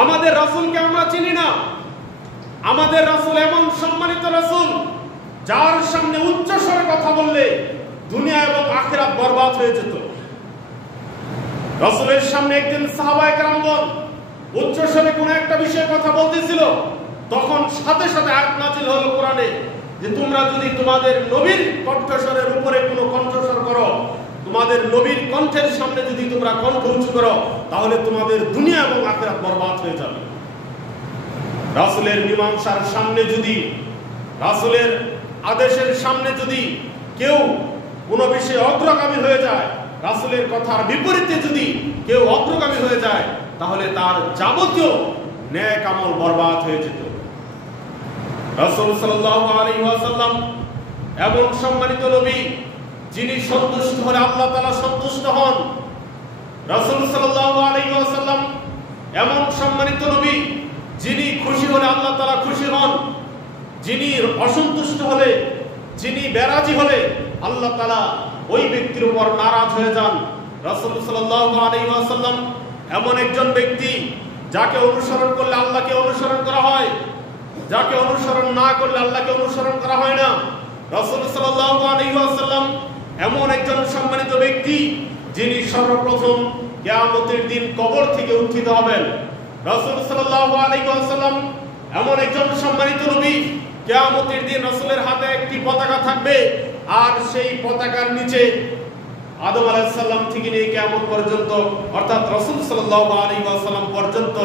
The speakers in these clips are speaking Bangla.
আমাদের রাসূলকে আমরা চিনি না। আমাদের রাসূল এমন সম্মানিত রাসূল, যার সামনে উচ্চ স্বরে কথা বললে দুনিয়া এবং আখিরাত বরবাদ হয়ে যেত। রাসূলের সামনে একদিন সাহাবায়ে কেরামগণ উচ্চ স্বরে কোন একটা বিষয়ে কথা বলতেছিল, তখন সাথে সাথে আয়াত নাযিল হলো কোরআনে যে তোমরা যদি তোমাদের নবীর কণ্ঠস্বরের উপরে কোনো কণ্ঠস্বর করো, তোমাদের নবীর কণ্ঠের সামনে যদি তোমরা কণ্ঠ উঁচু করো, তাহলে তোমাদের দুনিয়া এবং আখিরাত বরবাদ হয়ে যাবে। রাসূলের মীমাংসার সামনে যদি, রাসূলের আদেশের সামনে যদি কেউ কোনো বিষয়ে অগ্রগামী হয়ে যায়, রাসূলের কথার বিপরীতে যদি কেউ অগ্রগামী হয়ে যায়, তাহলে তার যাবতীয় নেক আমল বরবাদ হয়ে যেত। রাসূল সাল্লাল্লাহু আলাইহি ওয়াসাল্লাম এমন সম্মানিত নবী, যিনি সন্তুষ্ট হলে আল্লাহ তাআলা সন্তুষ্ট হন। রাসূল সাল্লাল্লাহু আলাইহি ওয়াসাল্লাম এমন সম্মানিত নবী, যিনি খুশি হলে আল্লাহ তাআলা খুশি হন, যিনি অসন্তুষ্ট হলে, যিনি বেরাজি হলে আল্লাহ তাআলা ওই ব্যক্তির উপর নারাজ হয়ে যান। রাসূল সাল্লাল্লাহু আলাইহি ওয়াসাল্লাম এমন একজন ব্যক্তি, যাকে অনুসরণ করলে আল্লাহকে অনুসরণ করা হয়, যাকে অনুসরণ না করলে আল্লাহকে অনুসরণ করা হয় না। রাসূল সাল্লাল্লাহু আলাইহি ওয়াসাল্লাম এমন একজন সম্মানিত ব্যক্তি, যিনি সর্বপ্রথম কিয়ামতের দিন কবর থেকে উত্থিত হবেন। রাসূল সাল্লাল্লাহু আলাইহি ওয়াসাল্লাম এমন একজন সম্মানিত নবী, কিয়ামতের দিন রাসূলের হাতে একটি পতাকা থাকবে, আর সেই পতাকার নিচে আদম আলাইহিস সালাম থেকে নিয়ে কিয়ামত পর্যন্ত, অর্থাৎ রাসূল সাল্লাল্লাহু আলাইহি ওয়াসাল্লাম পর্যন্ত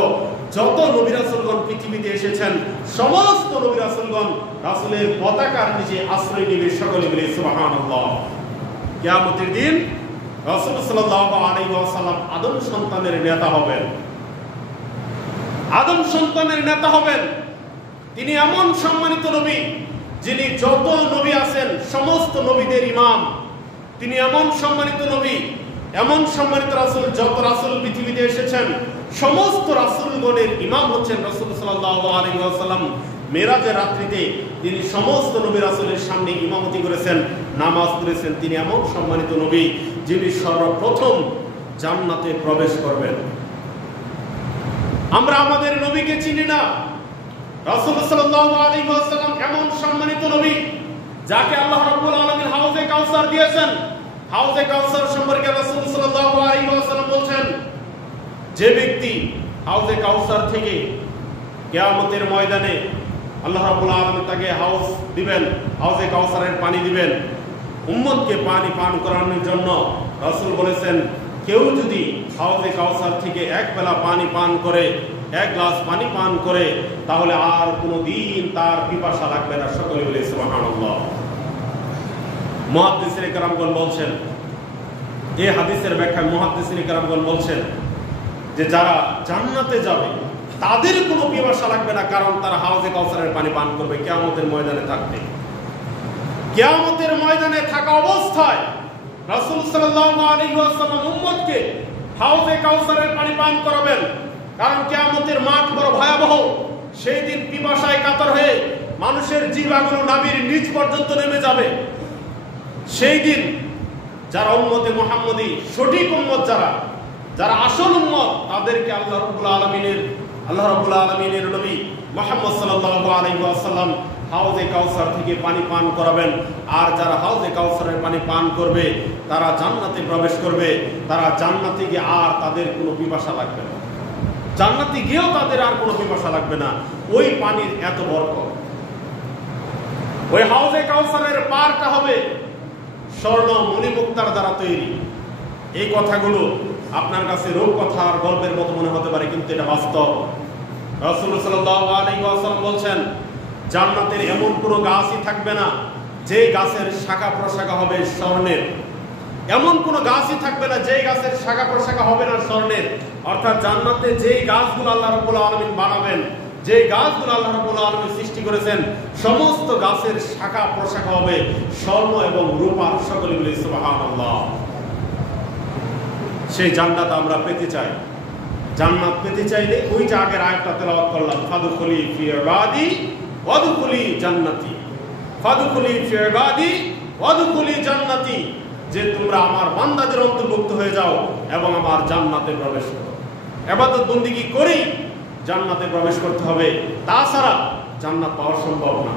যত নবী রাসূলগণ পৃথিবীতে এসেছেন, সমস্ত নবী রাসূলগণ রাসূলের পতাকার নিচে আশ্রয় নেবে। সকলে বলে সুবহানাল্লাহ। কিয়ামতের দিন রাসূল সাল্লাল্লাহু আলাইহি ওয়াসাল্লাম আদম সন্তানের নেতা হবেন। আদম সন্তানের নেতা হবেন। তিনি এমন সম্মানিত নবী, যিনি যত নবী আছেন সমস্ত নবীদের ইমাম। তিনি এমন সম্মানিত নবী, এমন সম্মানিত রাসূল, যত রাসূল পৃথিবীতে এসেছেন সমস্ত রাসূলগণের ইমাম হচ্ছেন রাসূল সাল্লাল্লাহু আলাইহি ওয়াসাল্লাম। মেরাজের রাত্রিতে তিনি সমস্ত নবী রাসূলের সামনে ইমামতি করেছেন, নামাজ পড়েছেন। তিনি এমন সম্মানিত নবী, যিনি সর্বপ্রথম জান্নাতে প্রবেশ করবেন। আমরা আমাদের নবীকে চিনি না। রাসূল সাল্লাল্লাহু আলাইহি ওয়াসাল্লাম এমন সম্মানিত নবী, যাকে আল্লাহ রাব্বুল আলামিন হাউজে কাউসার দিয়েছেন। হাউজে কাউসার সম্পর্কে রাসূল সাল্লাল্লাহু আলাইহি ওয়াসাল্লাম বলেন, যে ব্যক্তি হাউজে কাউসার থেকে কিয়ামতের ময়দানে আল্লাহ রাব্বুল আলামিন তাকে হাউজ দিবেন, হাউজে কাউসারের পানি দিবেন উম্মতকে পানি পান করানোর জন্য। রাসূল বলেছেন, কেউ যদি হাউজে কাউসার থেকে এক বেলা পানি পান করে, এক গ্লাস পানি পান করে, তাহলে আর কোনোদিন তার পিপাসা লাগবে না। সকলে বলে সুবহানাল্লাহ। মুহাদ্দিসিনে কেরামগণ বলছেন, এই হাদিসের ব্যাখ্যায় মুহাদ্দিসিনে কেরামগণ বলছেন যে যারা জান্নাতে যাবে তাদের কোনো পিপাসা লাগবে না, কারণ তারা হাউজে কাউসারের পানি পান করবে কিয়ামতের ময়দানে থাকবে। কিয়ামতের ময়দানে থাকা অবস্থায় রাসূল সাল্লাল্লাহু আলাইহি ওয়াসাল্লাম উম্মতকে হাউজে কাউসারের পানি পান করাবেন, কারণ কিয়ামতের মাঠ বড় ভয়াবহ। সেই দিন পিপাসায় কাতর হয়ে মানুষের জিহ্বাগুলো নাভির নিচ পর্যন্ত নেমে যাবে। সেই দিন যারা উম্মতে মুহাম্মদী, সঠিক উম্মত, যারা আসল উম্মত, তাদেরকে আল্লাহ রাব্বুল আলামিনের নবী মুহাম্মদ সাল্লাল্লাহু আলাইহি ওয়াসাল্লাম হাউজে কাউসার থেকে পানি পান করাবেন। আর যারা হাউজে কাউসারের পানি পান করবে তারা জান্নাতে প্রবেশ করবে। তারা জান্নাতে গিয়ে আর তাদের কোনো পিপাসা লাগবে না। জান্নাতে গিয়েও তাদের আর কোনো পিপাসা লাগবে না। ওই পানির এত বরকত। ওই হাউজে কাউসারের পারটা হবে স্বর্ণ মণিমুক্তার দ্বারা তৈরি। এই কথাগুলো আপনার কাছে রূপকথার গল্পের মতো মনে হতে পারে, কিন্তু এটা বাস্তব। রাসূল সাল্লাল্লাহু আলাইহি ওয়াসাল্লাম বলছেন, জান্নাতের এমন কোনো গাছই থাকবে না যে গাছের শাখা প্রশাখা হবে স্বর্ণের। এমন কোনো গাছই থাকবে না যে গাছের শাখা প্রশাখা হবে না স্বর্ণের। অর্থাৎ জান্নাতে যেই গাছগুলো আল্লাহ রাব্বুল আলামিন বানাবেন, যে গাছগুলো আল্লাহ রাব্বুল আলামিন সৃষ্টি করেছেন, সমস্ত গাছের শাখা প্রশাখা হবে স্বর্ণ এবং রূপার। সকলে বলে সুবহানাল্লাহ। সেই জান্নাত আমরা পেতে চাই। জান্নাত পেতে চাইলে ওই যে আগের আয়াতটা তেলাওয়াত করলাম, ফাদখুলি ফি ইবাদি ওয়াদখুলি জান্নাতি, ফাদখুলি ফি ইবাদি ওয়াদখুলি জান্নাতি, যে তোমরা আমার বান্দাদের অন্তর্ভুক্ত হয়ে যাও এবং আমার জান্নাতে প্রবেশ করো। ইবাদত বন্দেগী করি জান্নাতে প্রবেশ করতে হবে, তাছাড়া জান্নাত পাওয়া সম্ভব না।